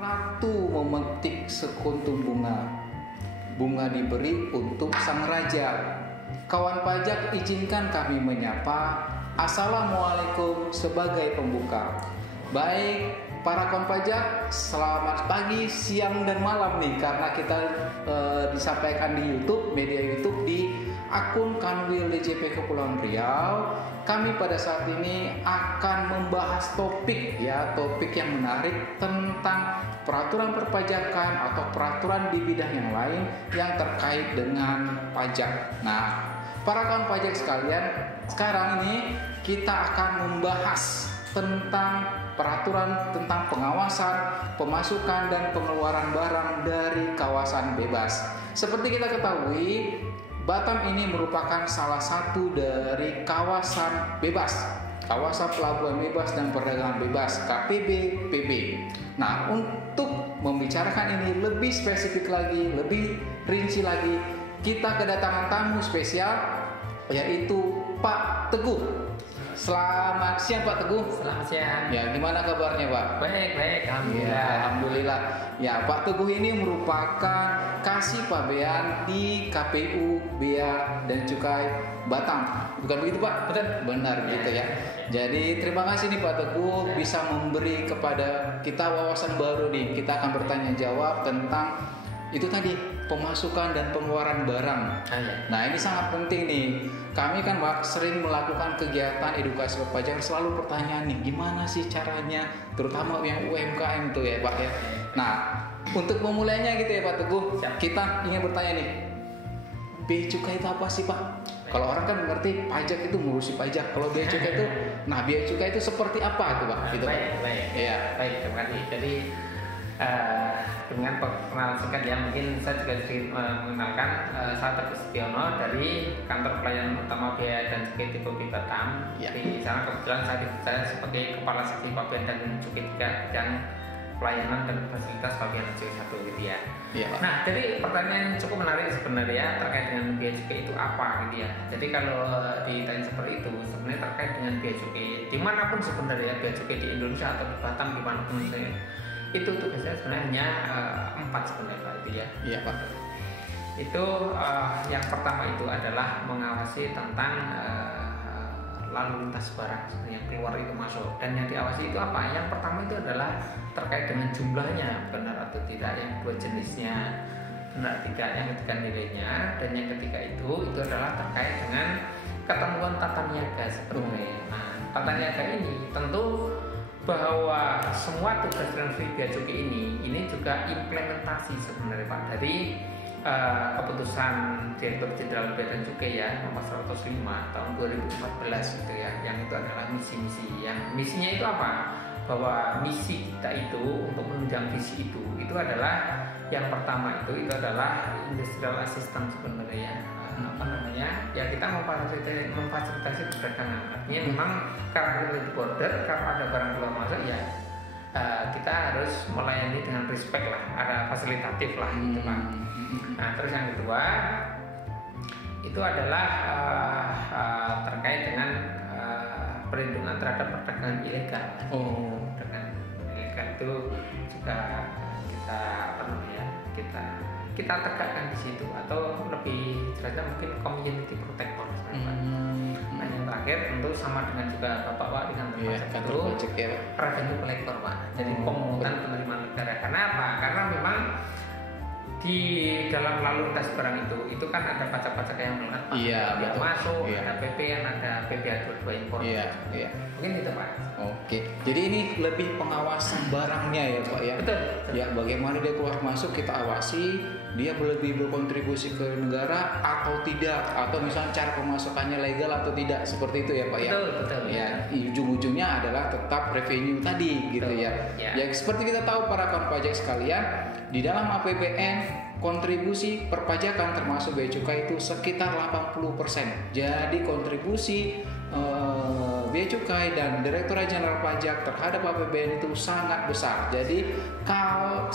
ratu memetik sekuntum bunga. Bunga diberi untuk sang raja. Kawan pajak, izinkan kami menyapa. Assalamualaikum sebagai pembuka. Baik, para kawan pajak, selamat pagi, siang, dan malam nih, karena kita disampaikan di YouTube, media YouTube di akun Kanwil DJP Kepulauan Riau. Kami pada saat ini akan membahas topik yang menarik tentang peraturan perpajakan atau peraturan di bidang yang lain yang terkait dengan pajak. Nah, para kawan pajak sekalian, sekarang ini kita akan membahas tentang peraturan tentang pengawasan, pemasukan dan pengeluaran barang dari kawasan bebas. Seperti kita ketahui, Batam ini merupakan salah satu dari kawasan bebas, kawasan pelabuhan bebas dan perdagangan bebas (KPB-PB). Nah, untuk membicarakan ini lebih spesifik lagi, lebih rinci lagi, kita kedatangan tamu spesial yaitu Pak Teguh. Selamat siang Pak Teguh. Selamat siang. Ya, gimana kabarnya Pak? Baik, alhamdulillah. Ya, alhamdulillah. Ya, Pak Teguh ini merupakan Kasih Pabean di KPU Bea dan Cukai Batam. Bukan begitu Pak? Betul. Benar gitu ya. Jadi terima kasih nih Pak Teguh bisa memberi kepada kita wawasan baru nih. Kita akan bertanya jawab tentang itu tadi, pemasukan dan pengeluaran barang. Nah, ini sangat penting nih. Kami kan Pak sering melakukan kegiatan edukasi perpajakan, selalu pertanyaan nih, gimana sih caranya, terutama yang UMKM itu ya Pak ya. Nah, untuk memulainya gitu ya Pak Teguh, kita ingin bertanya nih, bea cukai itu apa sih Pak? Kalau orang kan mengerti pajak itu ngurusi pajak. Kalau bea cukai itu, nah bea cukai itu seperti apa tuh Pak? Gitu, baik. Iya. Baik, terima kasih. Jadi dengan perkenalan singkat ya, mungkin saya juga sedikit mengenalkan, saya Teguh Setiono dari Kantor Pelayanan Utama Bea dan Cukai TPB Batam. Di sana kebetulan saya sebagai Kepala Seksi Pabean dan Cukai 3 bidang pelayanan dan fasilitas pabean dan cukai 1 gitu ya. Nah, jadi pertanyaan yang cukup menarik sebenarnya terkait dengan bea cukai itu apa gitu ya. Jadi kalau ditanya seperti itu, sebenarnya terkait dengan bea cukai dimanapun sebenarnya, bea cukai di Indonesia atau di Batam dimanapun itu tugasnya sebenarnya hanya 4 sebenarnya Pak, itu ya. Iya Pak. Itu yang pertama itu adalah mengawasi tentang lalu lintas barang yang keluar itu masuk, dan yang diawasi itu apa? Yang pertama itu adalah terkait dengan jumlahnya benar atau tidak, yang kedua jenisnya benar tidak, yang ketiga nilainya, dan yang ketiga itu adalah terkait dengan ketentuan tata niaga sebenarnya. Nah, tata niaga ini tentu bahwa semua tugas dan bea cukai ini juga implementasi sebenarnya Pak dari keputusan Direktur Jenderal Bea dan Cukai ya nomor 105 tahun 2014 gitu ya, yang itu adalah misi-misi. Yang misinya itu apa? Bahwa misi kita itu untuk menunjang visi itu adalah yang pertama itu adalah industrial assistance sebenarnya ya, kita memfasilitasi perdagangan. Artinya memang karena kita di border, kalau ada barang keluar masuk ya kita harus melayani dengan respect lah, ada fasilitatif lah gitu Pak. Nah, terus yang kedua itu adalah terkait dengan perlindungan terhadap perdagangan ilegal. Perdagangan ilegal itu juga kita tegakkan di situ, atau lebih jelasnya mungkin community protector. Nah, yang terakhir tentu sama dengan juga Bapak Pak dengan pajak itu revenue collector Pak. Jadi pemungutan penerimaan negara. Karena apa? Karena memang di dalam lalu lintas barang itu kan ada pajak-pajak yang melekat, biaya masuk, ada PPN, ada PPA 22 impor. Mungkin itu Pak. Oke, jadi ini lebih pengawasan barangnya ya Pak ya. Betul. Ya, bagaimana dia keluar masuk kita awasi, dia lebih berkontribusi ke negara atau tidak, atau misalnya cara pemasukannya legal atau tidak, seperti itu ya Pak ya. Betul. Ya, ujung-ujungnya adalah tetap revenue tadi gitu ya. Ya, seperti kita tahu para kawan pajak sekalian, di dalam APBN kontribusi perpajakan termasuk bea cukai itu sekitar 80%. Jadi kontribusi bea cukai dan Direktorat Jenderal Pajak terhadap APBN itu sangat besar. Jadi kalau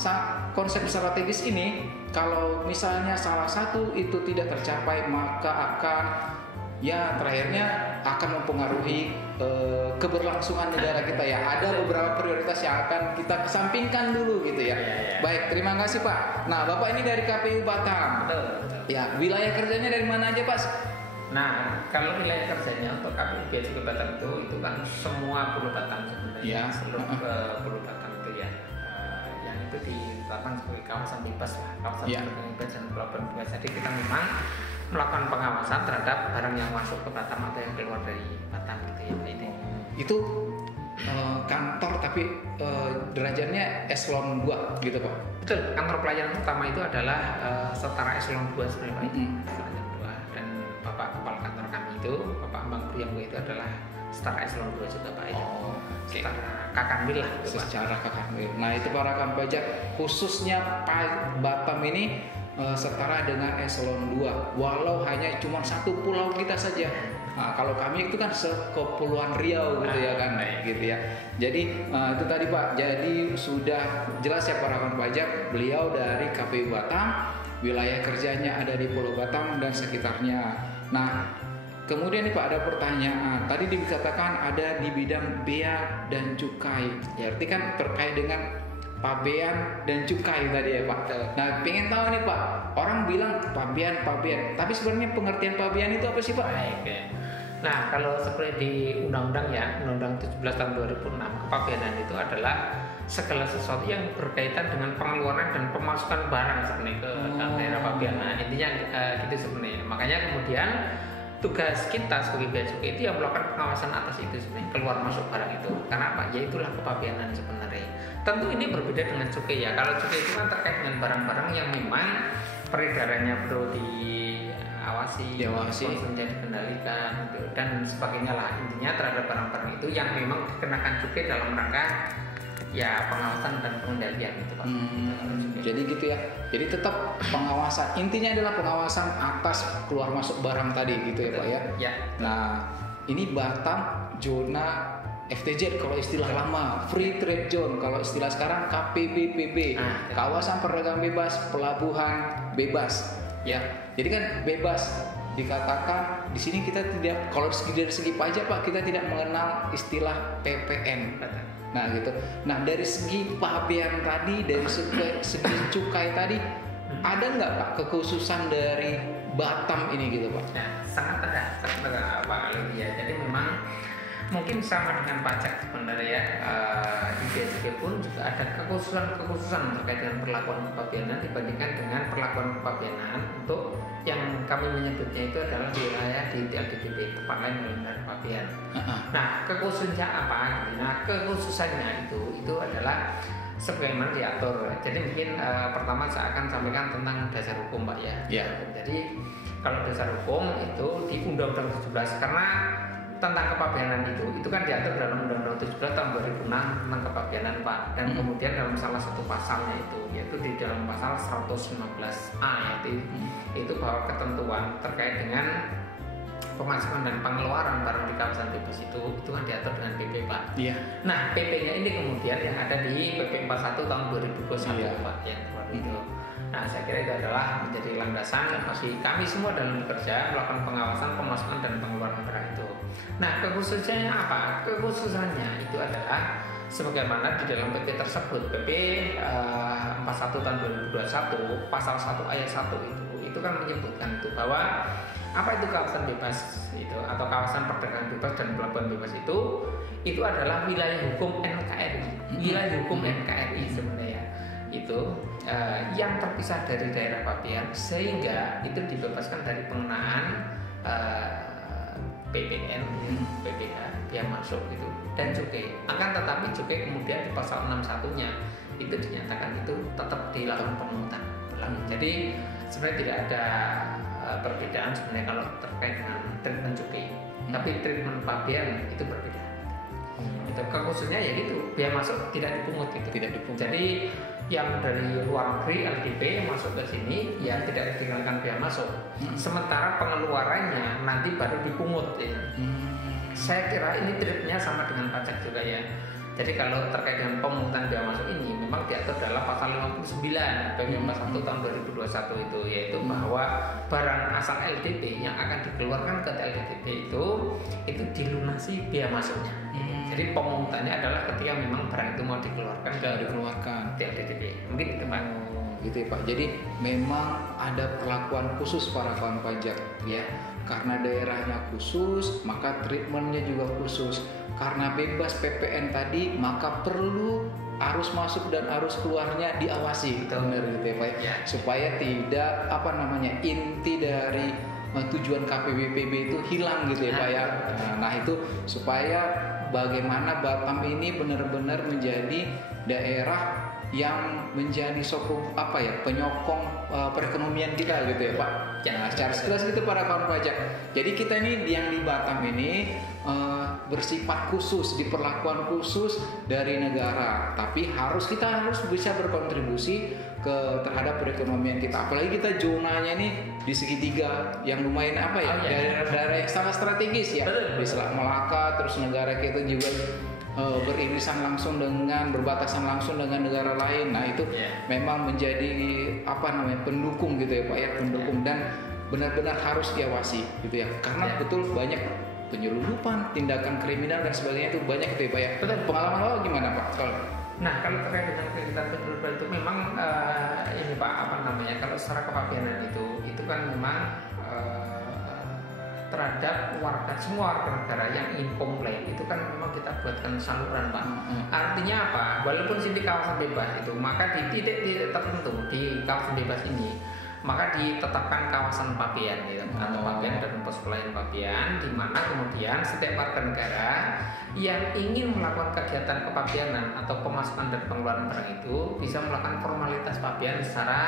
konsep strategis ini, kalau misalnya salah satu itu tidak tercapai, maka akan ya terakhirnya akan mempengaruhi keberlangsungan negara kita ya. Ada beberapa prioritas yang akan kita kesampingkan dulu gitu ya. Baik, terima kasih Pak. Nah, Bapak ini dari KPU Batam. Betul. Ya, wilayah kerjanya dari mana aja Pak? Nah, kalau wilayah kerjanya untuk KPU Bea Cukai Batam itu kan semua Pulau Batam sebenarnya, Ya. seluruh Pulau Batam itu ya, yang itu ditetapkan sebagai kawasan bebas lah, kawasan Ya. bebas dan pelabuhan bebas. Jadi kita memang melakukan pengawasan terhadap barang yang masuk ke Batam atau yang keluar dari Batam gitu ya, Pak itu. Itu kantor tapi derajatnya eselon 2 gitu Pak. Betul, kantor pelayanan utama itu adalah setara eselon 2 sebenarnya Pak. Eselon 2. Dan Bapak kepala kantor kami itu, Bapak Ambang Priyambo itu adalah setara eselon 2 juga Pak itu. Setara Kakanwil lah itu, Pak. Secara Kakanwil. Nah, itu para rekan pajak khususnya Batam ini setara dengan eselon 2 walau hanya cuma satu pulau kita saja. Nah, kalau kami itu kan sekepulauan Riau gitu ya kan, gitu ya. Jadi itu tadi Pak. Jadi sudah jelas ya para rekan pajak, beliau dari KPU Batam, wilayah kerjanya ada di Pulau Batam dan sekitarnya. Nah, kemudian nih Pak ada pertanyaan. Tadi dikatakan ada di bidang bea dan cukai. Ya, arti kan terkait dengan pabean dan cukai tadi ya Pak. Nah, pengen tahu nih Pak. Orang bilang pabean, tapi sebenarnya pengertian pabean itu apa sih Pak? Baik. Nah, kalau seperti di undang-undang ya, Undang-Undang 17 tahun 2006, kepabeanan itu adalah segala sesuatu yang berkaitan dengan pengeluaran dan pemasukan barang sebenarnya ke daerah pabean. Nah, intinya gitu sebenarnya. Makanya kemudian tugas kita sebagai bea cukai itu yang melakukan pengawasan atas itu sebenarnya, keluar masuk barang itu. Karena apa? Ya itulah kepabeanan sebenarnya. Tentu ini berbeda dengan cukai ya. Kalau cukai itu kan terkait dengan barang-barang yang memang peredarannya perlu diawasi, konsumsinya dikendalikan gitu, dan sebagainya lah. Intinya terhadap barang-barang itu yang memang dikenakan cukai dalam rangka ya pengawasan dan pengendalian gitu Pak. Jadi gitu ya. Jadi tetap pengawasan. Intinya adalah pengawasan atas keluar masuk barang tadi gitu ya Pak ya. Ya. Nah, ini Batam zona FTZ kalau istilah lama, Free Trade Zone kalau istilah sekarang KPBPB, kawasan perdagangan bebas, pelabuhan bebas. Ya, jadi kan bebas dikatakan di sini kita tidak, kalau dari segi pajak Pak kita tidak mengenal istilah PPN. Nah gitu. Nah dari segi pabean tadi, dari segi cukai tadi, ada nggak Pak kekhususan dari Batam ini gitu Pak? Nah, sangat ada Pak Ali ya. Jadi memang mungkin sama dengan pajak sebenarnya ya, di bea cukai pun juga ada kekhususan terkait dengan perlakuan kepabeanan dibandingkan dengan perlakuan kepabeanan untuk yang kami menyebutnya itu adalah wilayah di LDPB, tempat lain melanggar kepabean. Nah, kekhususannya apa? Nah, kekhususannya itu adalah sebagaimana diatur. Jadi mungkin pertama saya akan sampaikan tentang dasar hukum Pak ya. Jadi kalau dasar hukum itu di Undang-Undang 17, karena tentang kepabeanan itu kan diatur dalam Undang-Undang 17 tahun 2006 tentang kepabeanan Pak. Dan kemudian dalam salah satu pasalnya itu, yaitu di dalam pasal 115A itu bahwa ketentuan terkait dengan pemasukan dan pengeluaran barang di kawasan bebas itu kan diatur dengan PP Pak. Nah, PP-nya ini kemudian yang ada di PP 41 tahun 2021 Pak yang itu. Nah, saya kira itu adalah menjadi landasan bagi kami semua dalam bekerja melakukan pengawasan pemasukan dan pengeluaran barang itu. Nah, kekhususannya apa? Kekhususannya itu adalah sebagaimana di dalam PP tersebut, PP 41 tahun 2021 pasal 1 ayat 1 itu kan menyebutkan itu bahwa apa itu kawasan bebas itu atau kawasan perdagangan bebas dan pelabuhan bebas itu adalah wilayah hukum NKRI. Wilayah hukum NKRI sebenarnya itu yang terpisah dari daerah pabean sehingga itu dibebaskan dari pengenaan PPN, PPH, biaya masuk gitu dan cukai. Akan tetapi cukai kemudian di pasal 61-nya itu dinyatakan itu tetap dilakukan pemungutan. Jadi sebenarnya tidak ada perbedaan sebenarnya kalau terkait dengan treatment cukai. Tapi treatment pabean itu berbeda. Itu kekhususnya ya gitu, biaya masuk tidak dipungut gitu. Tidak dipungut. Jadi yang dari luar negeri LDP masuk ke sini ya tidak dikenakan biaya masuk. Sementara pengeluarannya nanti baru dipungut ya. Saya kira ini treatnya sama dengan pajak juga ya. Jadi kalau terkait dengan pemungutan biaya masuk ini memang diatur dalam pasal 59 PP 41 tahun 2021 itu, yaitu bahwa barang asal LDP yang akan dikeluarkan ke LDP itu dilunasi biaya masuknya. Jadi pemungutannya adalah ketika memang barang itu mau dikeluarkan ke LDP. Mungkin itu Pak. Gitu ya Pak. Jadi memang ada perlakuan khusus para kawan pajak ya. Karena daerahnya khusus, maka treatmentnya juga khusus. Karena bebas PPN tadi, maka perlu arus masuk dan arus keluarnya diawasi, benar gitu ya Pak. Ya. Supaya tidak inti dari tujuan KPWPB itu hilang gitu ya Pak ya. Nah itu supaya bagaimana Batam ini benar-benar menjadi daerah yang menjadi penyokong perekonomian kita gitu ya Pak. Nah, secara sekilas gitu para kawan pajak. Jadi kita ini yang di Batam ini bersifat khusus, diperlakuan khusus dari negara. Tapi kita harus bisa berkontribusi terhadap perekonomian kita. Apalagi kita zonanya ini di segitiga yang lumayan daerah yang sangat strategis ya. Di Selat Melaka, terus negara kita juga beririsan langsung berbatasan langsung dengan negara lain. Nah itu memang menjadi pendukung gitu ya Pak ya, pendukung dan benar-benar harus diawasi gitu ya, karena betul banyak penyelundupan, tindakan kriminal dan sebagainya itu banyak gitu ya Pak ya. Pengalaman lo gimana Pak? Kalau terkait dengan kegiatan penyelundupan itu memang ini Pak kalau secara kepabianan itu kan memang terhadap semua warga negara yang ingin komplain itu kan memang kita buatkan saluran Pak. Artinya apa? Walaupun di kawasan bebas itu, maka di titik-titik tertentu di kawasan bebas ini, maka ditetapkan kawasan pabean gitu, atau pabean dan pos pelayanan pabean, di mana kemudian setiap warga negara yang ingin melakukan kegiatan kepabeanan atau pemasukan dan pengeluaran barang itu bisa melakukan formalitas pabean secara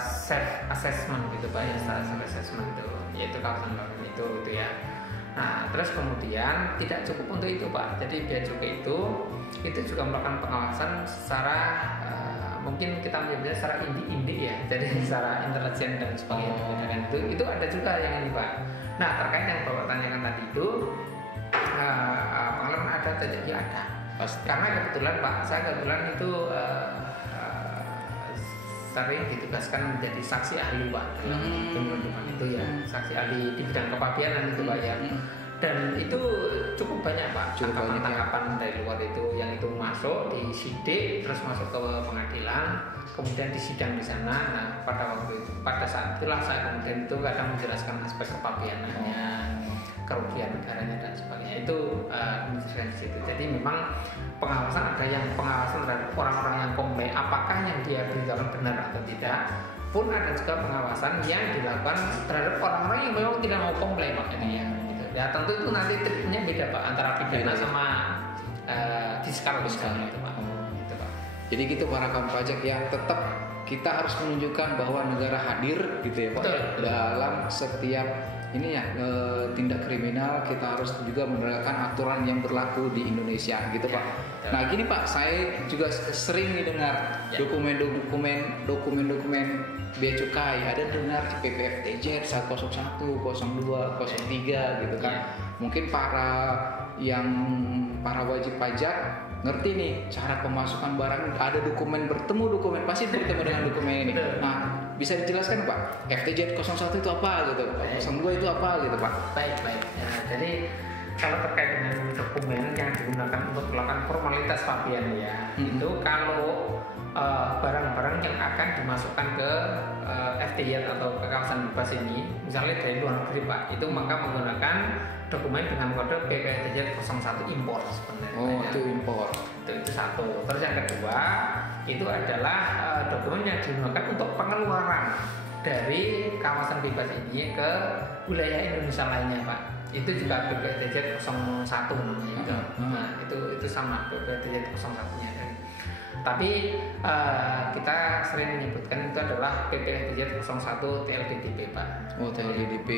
self assessment gitu Pak ya, secara self assessment itu, yaitu kawasan pabean itu ya. Nah terus kemudian tidak cukup untuk itu Pak, jadi bea cukai itu juga melakukan pengawasan secara mungkin kita menyebutnya secara indi ya, jadi secara intelijen dan sebagainya. Dan itu ada juga yang ini Pak. Nah terkait yang Bapak tanyakan tadi itu pengalaman ada tidak? Ya ada. Karena kebetulan Pak, saya itu sering ditugaskan menjadi saksi ahli Pak dalam penyelundupan itu ya, saksi ahli di bidang kepabianan itu Pak ya. Dan itu cukup banyak Pak, tangkapan dari luar itu yang itu masuk di sidik, terus masuk ke pengadilan, kemudian disidang di sana. Nah pada saat itulah saya kemudian itu kadang menjelaskan aspek kepabianannya, kerugian negaranya dan sebagainya, itu menjelaskan di situ. Jadi memang pengawasan terhadap orang-orang yang komplain, apakah yang dia beritakan benar atau tidak, pun ada juga pengawasan yang dilakukan terhadap orang-orang yang memang tidak mau komplain makanya ya. Ya tentu itu nanti treatmentnya beda Pak, antara pidana sama fiskal itu Pak. Gitu, Pak. Jadi gitu para kawan pajak yang tetap kita harus menunjukkan bahwa negara hadir gitu ya Pak. Dalam setiap tindak kriminal, kita harus juga menerapkan aturan yang berlaku di Indonesia gitu Pak. Nah gini Pak, saya juga sering dengar dokumen bea cukai, ada dengar di PPFTJ 101, 02, 03 gitu kan. Mungkin para wajib pajak ngerti nih cara pemasukan barang, ada dokumen pasti bertemu dengan dokumen ini. Nah bisa dijelaskan Pak, FTJ 01 itu apa gitu, 02 itu apa gitu Pak? Baik. Ya, jadi kalau terkait dengan dokumen yang digunakan untuk melakukan formalitas pabean ya, itu kalau barang-barang yang akan dimasukkan ke FTZ atau ke kawasan bebas ini, misalnya dari luar negeri Pak, itu maka menggunakan dokumen dengan kode PPFTZ 01 impor sebenarnya. Itu impor. Itu satu. Terus yang kedua itu adalah dokumen yang digunakan untuk pengeluaran dari kawasan bebas ini ke wilayah Indonesia lainnya Pak. Itu juga PPFTZ 01 namanya. Nah itu sama PPFTZ 01-nya. Tapi kita sering menyebutkan itu adalah PPFTZ 01 TLDDP Pak. TLDDP.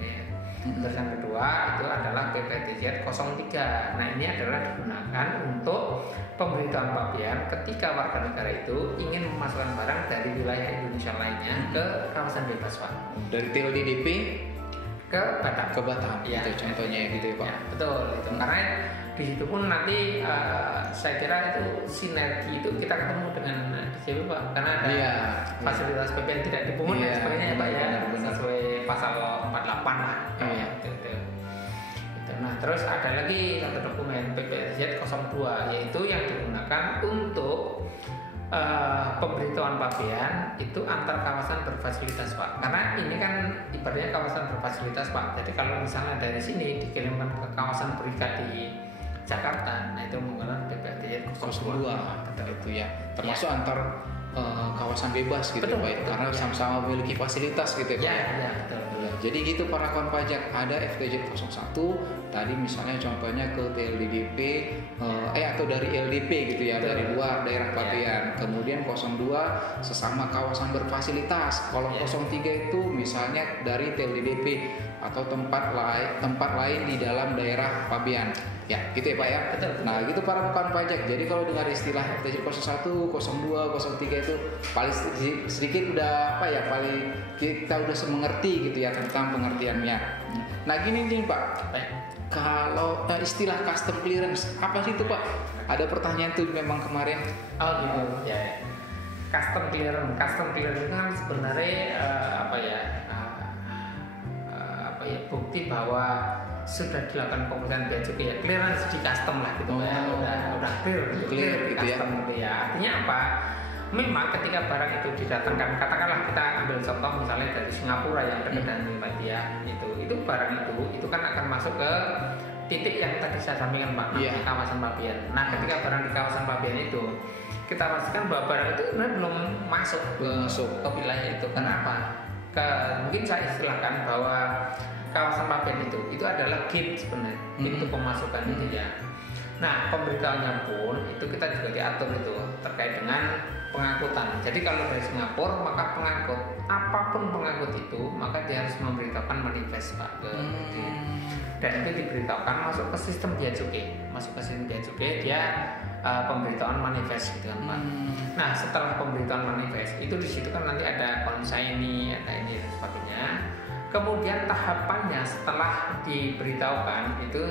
Ya. Terus yang kedua itu adalah PPFTZ 03. Nah ini adalah digunakan untuk pemberitahuan pabean ketika warga negara itu ingin memasukkan barang dari wilayah Indonesia lainnya ke kawasan bebas Pak. Dari TLDDP ke Batam. Ya. Itu contohnya gitu ya Pak. Ya, betul itu. Karena di situ pun nanti saya kira itu sinergi itu kita ketemu dengan DJP Pak, karena ada fasilitas PPN tidak dipungut dan sebagainya ya Pak ya, sesuai pasal 48 lah. Gitu. Nah terus ada lagi satu dokumen PPRZ 02 yaitu yang digunakan untuk pemberitahuan pabean itu antar kawasan berfasilitas Pak, karena ini kan ibaratnya kawasan berfasilitas Pak. Jadi kalau misalnya dari sini dikirimkan ke kawasan berikat di Jakarta, nah itu menggunakan PPRZ 02. Betul itu ya, termasuk antar kawasan bebas gitu Pak, karena sama-sama memiliki fasilitas gitu ya Pak. Ya betul. Jadi gitu para kawan pajak, ada FTZ 01 tadi misalnya contohnya ke TLDDP atau dari LDP gitu ya, dari luar daerah pabean. Kemudian 02 sesama kawasan berfasilitas. Kalau 03 itu misalnya dari TLDDP atau tempat lain di dalam daerah pabean. Ya, gitu ya Pak ya. Betul. Nah, gitu para kawan pajak. Jadi kalau dengar istilah FTZ 01, 02, 03 itu paling sedikit udah paling kita udah mengerti gitu ya tentang pengertiannya. Nah, gini nih Pak. Kalau istilah custom clearance apa sih itu Pak? Ada pertanyaan tuh memang kemarin. Oh gitu. Ya. Custom clearance itu kan sebenarnya bukti bahwa sudah dilakukan pemeriksaan bea cukai ya, clearance di custom lah gitu ya, udah clear gitu custom ya. gitu ya. Artinya apa? Memang ketika barang itu didatangkan, katakanlah kita ambil contoh misalnya dari Singapura yang dekat dengan Indonesia, itu barang itu kan akan masuk ke titik yang tadi saya sampaikan Pak, di kawasan pabean. Nah, ketika barang di kawasan pabean itu kita pastikan bahwa barang itu sebenarnya belum masuk ke wilayah itu. Kenapa? Mungkin saya istilahkan bahwa kawasan pabean itu adalah gate sebenarnya, pintu pemasukan itu ya. Nah, pemberitahuannya pun itu kita juga diatur itu terkait dengan pengangkutan. Jadi kalau dari Singapura maka pengangkut apapun pengangkut itu maka dia harus memberitahukan manifest Pak dan itu diberitahukan masuk ke sistem bea cukai, dia pemberitahuan manifest gitu kan Pak. Nah, setelah pemberitahuan manifest itu di situ kan nanti ada consignee, ada ini dan sebagainya. Kemudian tahapannya setelah diberitahukan itu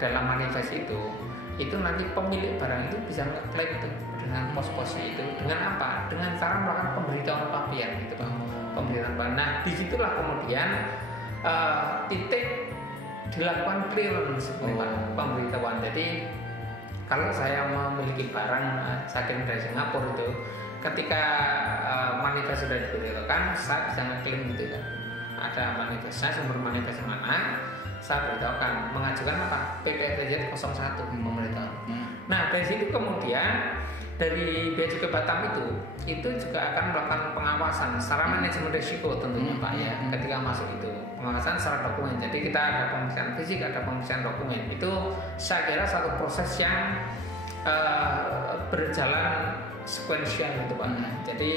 dalam manifest itu nanti pemilik barang itu bisa ngeklaim dengan pos-posnya itu dengan apa? Dengan cara melakukan pemberitahuan pabean gitu Pak. Pemberitahuan pabean. Nah, disitulah kemudian titik dilakukan clearance pemberitahuan. Jadi kalau saya memiliki barang saya kirim dari Singapura itu, ketika manifest sudah diberitahukan, saya bisa ngeklaim gitu kan. Ada manifestnya, sumber manifest mana, saya beritahukan, mengajukan apa? PPRZ 01 pemberitahuan. Nah, dari situ kemudian dari Bea Cukai Batam itu juga akan melakukan pengawasan secara manajemen risiko tentunya Pak ya, ketika masuk itu pengawasan secara dokumen. Jadi kita ada pemeriksaan fisik, ada pemeriksaan dokumen. Itu saya kira satu proses yang berjalan sekuensial itu Pak. Jadi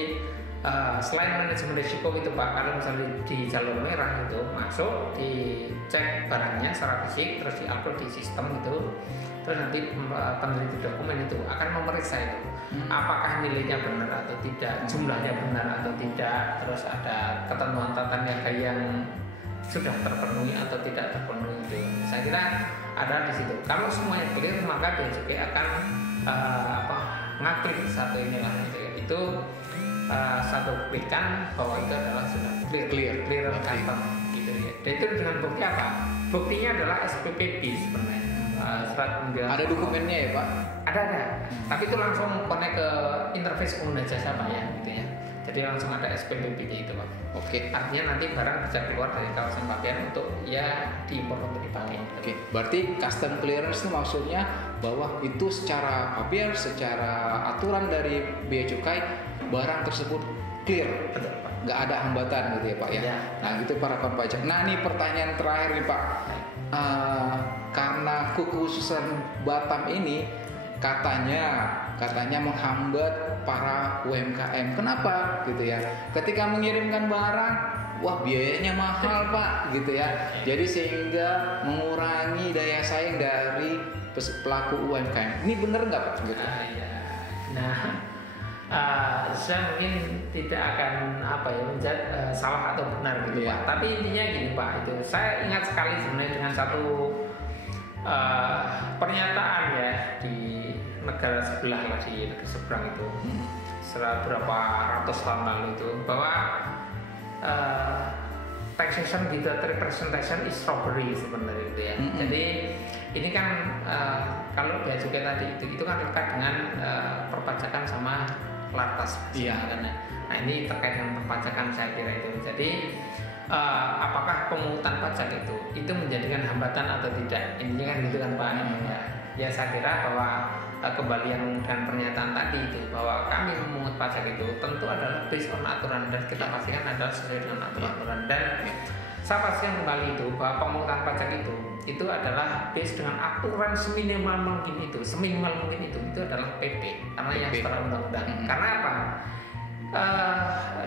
selain manajemen risiko itu Pak, kalau misalnya di jalur merah itu masuk, dicek barangnya secara fisik, terus diupload di sistem itu, terus nanti peneliti dokumen itu akan memeriksa itu apakah nilainya benar atau tidak, jumlahnya benar atau tidak, terus ada ketentuan tata niaga yang sudah terpenuhi atau tidak terpenuhi itu. Saya kira ada di situ. Kalau semuanya clear maka Bea Cukai akan ngaklik satu inilah itu satu klikan bahwa itu adalah sudah clear custom gitu ya. Dan itu dengan bukti apa? Buktinya adalah SPPB sebenarnya. Surat ada dokumennya ya Pak? Ada. Tapi itu langsung connect ke interface pengguna jasa Pak ya gitu ya. Jadi langsung ada SPPB-nya itu Pak. Oke. Artinya nanti barang bisa keluar dari kawasan pabean untuk ya diimpor untuk dipakai. Oke. Berarti custom clearance itu maksudnya bahwa itu secara pabean, secara aturan dari Bea Cukai barang tersebut clear. Betul Pak. Nggak ada hambatan gitu ya Pak ya. Nah gitu para kawan pajak. Nah ini pertanyaan terakhir nih Pak. Karena kekhususan Batam ini katanya menghambat para UMKM. Kenapa gitu ya? Ketika mengirimkan barang, wah biayanya mahal Pak gitu ya. Jadi sehingga mengurangi daya saing dari pelaku UMKM. Ini benar nggak Pak? Gitu. Saya mungkin tidak akan salah atau benar gitu Pak. Tapi intinya gini Pak, itu saya ingat sekali sebenarnya dengan satu pernyataan ya di negara sebelah lah, di negara seberang itu setelah berapa ratus tahun lalu itu, bahwa taxation without representation is robbery sebenarnya itu ya. Jadi ini kan kalau bea cukai tadi itu kan terkait dengan perpajakan sama lantas. Nah ini terkait dengan perpajakan saya kira itu. Jadi apakah pemungutan pajak itu menjadikan hambatan atau tidak? Ini kan gitu kan Pak. Ya saya kira bahwa kembali yang dengan pernyataan tadi itu, bahwa kami memungut pajak itu tentu adalah based on aturan, dan kita pastikan adalah sesuai dengan aturan. Dan saya pastikan kembali itu bahwa pemungutan pajak itu adalah based dengan aturan seminimal mungkin itu adalah PP, karena yang setelah undang-undang. Karena apa?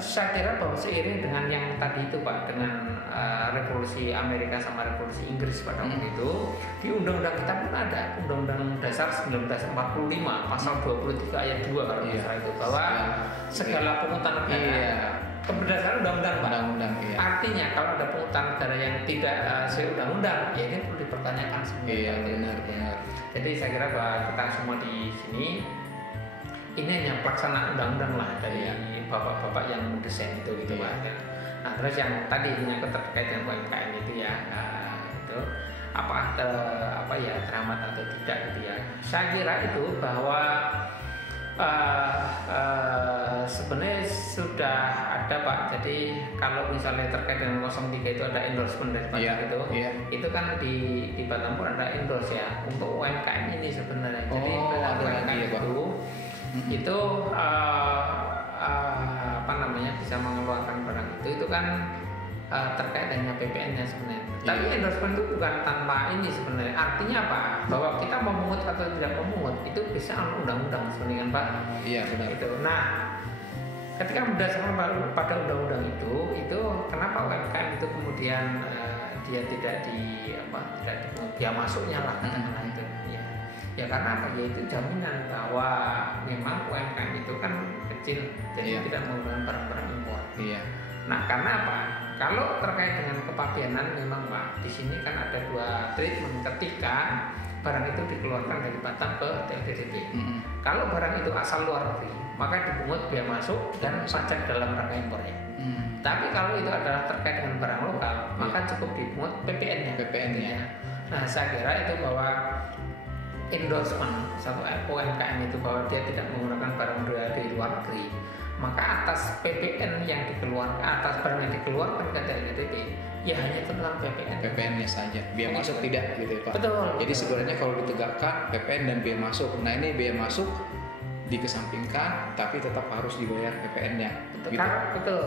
Saya kira bahwa seiring dengan yang tadi itu Pak, dengan revolusi Amerika sama revolusi Inggris pada waktu itu, di undang-undang kita pun ada Undang-Undang Dasar 1945 pasal 23 ayat 2 kalau salah itu, bahwa segala pungutan negara berdasarkan undang-undang Pak. Artinya kalau ada pungutan negara yang tidak sesuai undang-undang, ya ini perlu dipertanyakan sebenarnya. Benar. Jadi saya kira bahwa kita semua di sini ini hanya pelaksanaan undang-undang lah dari bapak-bapak yang mendesain itu gitu Pak. Nah terus yang tadi menyangkut terkait dengan UMKM itu ya, itu apa ya teramat atau tidak gitu ya. Saya kira itu bahwa sebenarnya sudah ada Pak. Jadi kalau misalnya terkait dengan 03 itu ada endorsement dari pajak itu kan di Batam pun ada endorse ya untuk UMKM ini sebenarnya. Jadi UMKM itu bisa mengeluarkan barang itu kan terkait dengan PPN-nya sebenarnya. Tapi endorsement itu bukan tanpa ini sebenarnya. Artinya apa? Bahwa kita memungut atau tidak memungut itu bisa undang-undang sebenarnya Pak. Iya benar. Itu. Nah, ketika berdasarkan pada undang-undang itu kenapa UMKM itu kemudian dia tidak dipungut biaya masuknya lah katakanlah itu. Ya karena apa? Yaitu jaminan bahwa memang UMKM itu kan kecil, jadi tidak menggunakan barang-barang impor. Nah karena apa? Kalau terkait dengan kepabeanan memang Pak, di sini kan ada dua treatment ketika barang itu dikeluarkan dari Batam ke TLDDP. Kalau barang itu asal luar negeri, maka dipungut biaya masuk dan pajak dalam rangka impornya. Tapi kalau itu adalah terkait dengan barang lokal, maka cukup dipungut PPN-nya. Nah saya kira itu bahwa endorsement satu UMKM itu bahwa dia tidak menggunakan barang dari luar negeri, maka atas PPN yang dikeluarkan, atas barang yang dikeluarkan ke TLDDP, ya hanya tentang PPN-nya saja, biaya masuk tidak gitu ya Pak. Betul. Jadi sebenarnya kalau ditegakkan PPN dan biaya masuk, nah ini biaya masuk dikesampingkan, tapi tetap harus dibayar PPN-nya. Gitu.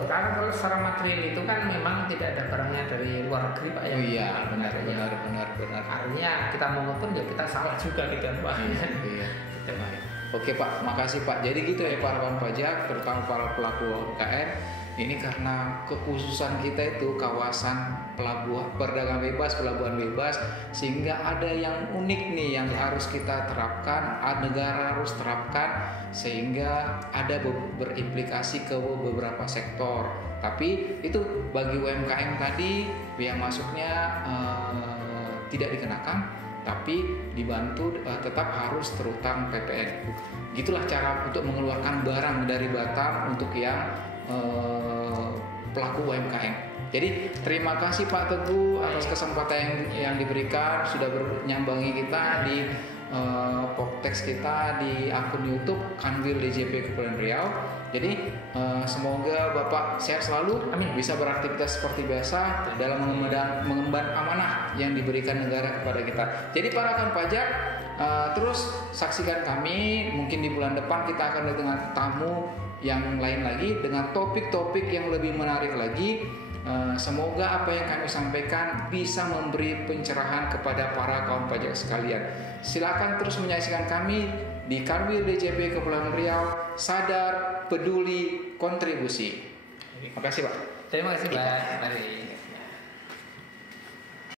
Karena kalau secara material itu kan memang tidak ada barangnya dari luar negeri Pak. Benar. Artinya kita mau pun ya kita salah juga gitu Pak. Gitu, Pak. Oke Pak, makasih Pak. Jadi gitu ya para kawan pajak, terutama para pelaku UMKM. Ini karena kekhususan kita itu kawasan perdagangan bebas, pelabuhan bebas, sehingga ada yang unik nih yang harus kita terapkan, negara harus terapkan, sehingga ada berimplikasi ke beberapa sektor. Tapi itu bagi UMKM tadi biaya masuknya tidak dikenakan, tapi dibantu tetap harus terutang PPN. Gitulah cara untuk mengeluarkan barang dari Batam untuk yang pelaku UMKM. Jadi terima kasih Pak Teguh atas kesempatan yang diberikan, sudah menyambangi kita di podcast kita di akun YouTube Kanwil DJP Kepulauan Riau. Jadi semoga Bapak sehat selalu, bisa beraktivitas seperti biasa dalam mengemban amanah yang diberikan negara kepada kita. Jadi para kawan pajak, terus saksikan kami, mungkin di bulan depan kita akan dengan tamu yang lain lagi dengan topik-topik yang lebih menarik lagi. Semoga apa yang kami sampaikan bisa memberi pencerahan kepada para kawan pajak sekalian. Silakan terus menyaksikan kami di Kanwil DJP Kepulauan Riau. Sadar, peduli, kontribusi. Terima kasih Pak. Terima kasih Pak. Mari.